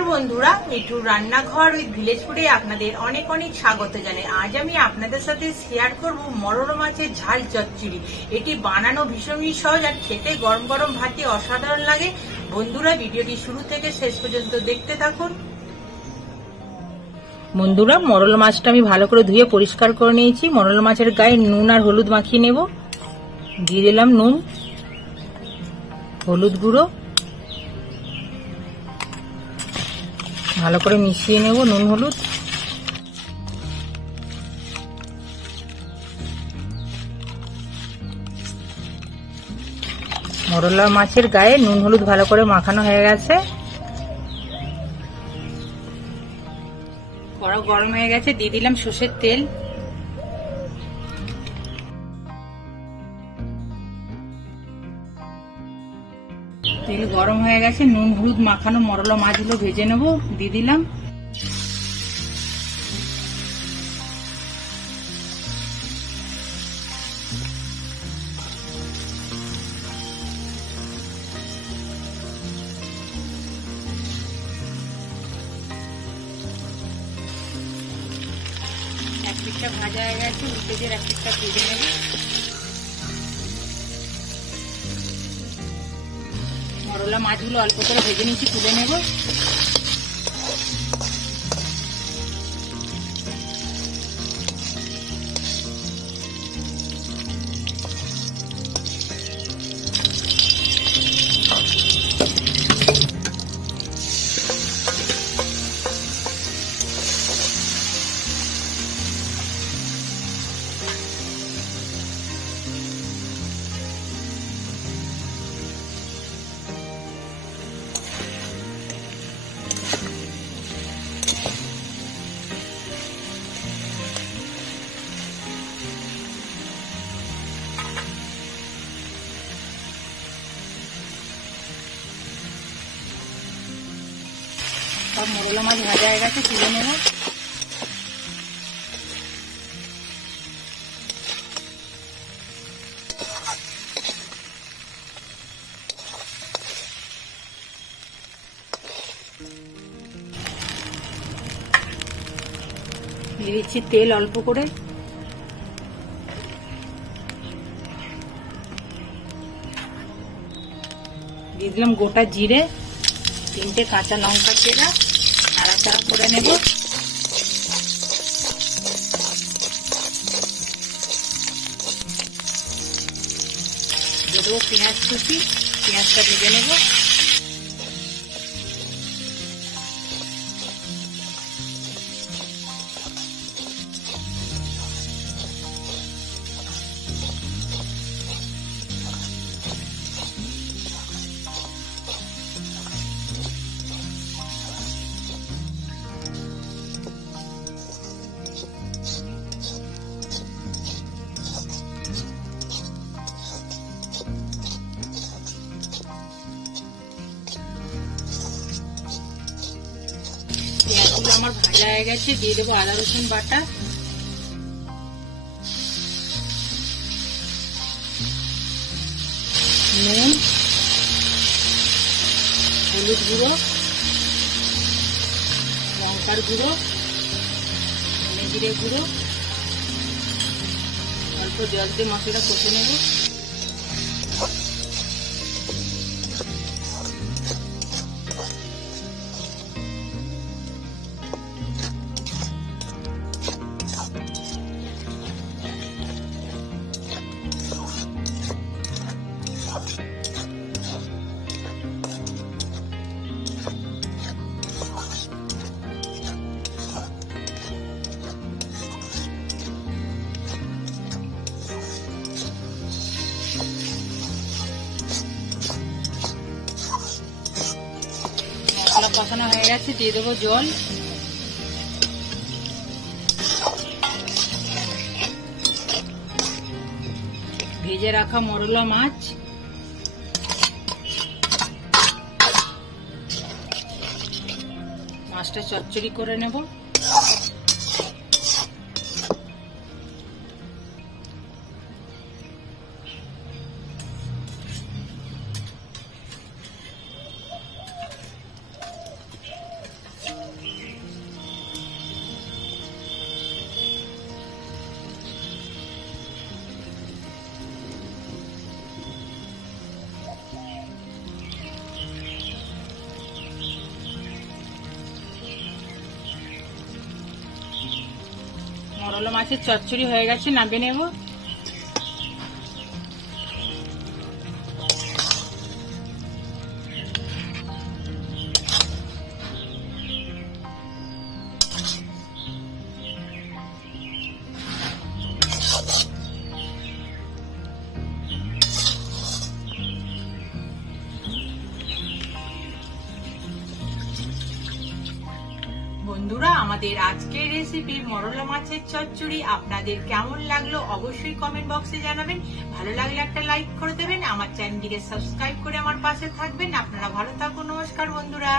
নমস্কার বন্ধুরা, মিঠুর রান্নাঘর উইথ ভিলেজ ফুডে আপনাদের অনেক অনেক স্বাগত জানাই। আজ আমি আপনাদের সাথে শেয়ার করব মরলা মাছের ঝাল চচ্চড়ি। এটি বানানো ভীষণই সহজ আর খেতে গরম গরম ভাত দিয়ে অসাধারণ লাগে। বন্ধুরা, ভিডিওটি শুরু থেকে শেষ পর্যন্ত দেখতে থাকুন। বন্ধুরা, মরলা মাছটা আমি ভালো করে ধুয়ে পরিষ্কার করে নিয়েছি। মরলা মাছের গায়ে নুন আর হলুদ মাখিয়ে নেব। দিয়ে দিলাম নুন, হলুদ গুঁড়ো, ভালো করে মিশিয়ে নেব নুন হলুদ। মরলা মাছের গায়ে নুন হলুদ ভালো করে মাখানো হয়ে গেছে। কড়া গরম হয়ে গেছে, দিয়ে দিলাম সর্ষের তেল। তেল গরম হয়ে গেছে, নুন হলুদ মাখানো মরলা মাছগুলো ভেজে নেব। দিয়ে দিলাম এক পিঠটা ভাজা হয়ে গেছে, উল্টে দিয়ে এক পিঠটা ভেজে নেব। মরলা মাছগুলো অল্প করে ভেজে নিচ্ছি, তুলে নেব। সব মরলা মাছ ভাজা হয়ে গেছে, তুলে নেব। দিয়ে দিচ্ছি তেল অল্প করে। দিয়ে দিলাম গোটা জিরে, 3টে কাঁচা লঙ্কা চেরা, নাড়াচাড়া করে নেব। দিয়ে দেবো পেঁয়াজ কুচি, পেঁয়াজটা ভেজে নেব। পেঁয়াজগুলো আমার ভাজা হয়ে গেছে, দিয়ে দেবো আদা রসুন বাটা, নুন, হলুদ গুঁড়ো, লঙ্কার গুঁড়ো, ধনে জিরে গুঁড়ো। অল্প জল দিয়ে মশলাটা কষে নেব। মশলা কষানো হয়ে গেছে, দিয়ে দেবো জল। ভেজে রাখা মরলা মাছ, মাছটা চচ্চড়ি করে নেব। মরলা মাছের চচ্চড়ি হয়ে গেছে, নামিয়ে নেব। বন্ধুরা, আমাদের আজকের রেসিপি মরলা মাছের চচ্চড়ি আপনাদের কেমন লাগলো অবশ্যই কমেন্ট বক্সে জানাবেন। ভালো লাগলে একটা লাইক করে দেবেন, আমার চ্যানেলটিকে সাবস্ক্রাইব করে আমার পাশে থাকবেন। আপনারা ভালো থাকুন। নমস্কার বন্ধুরা।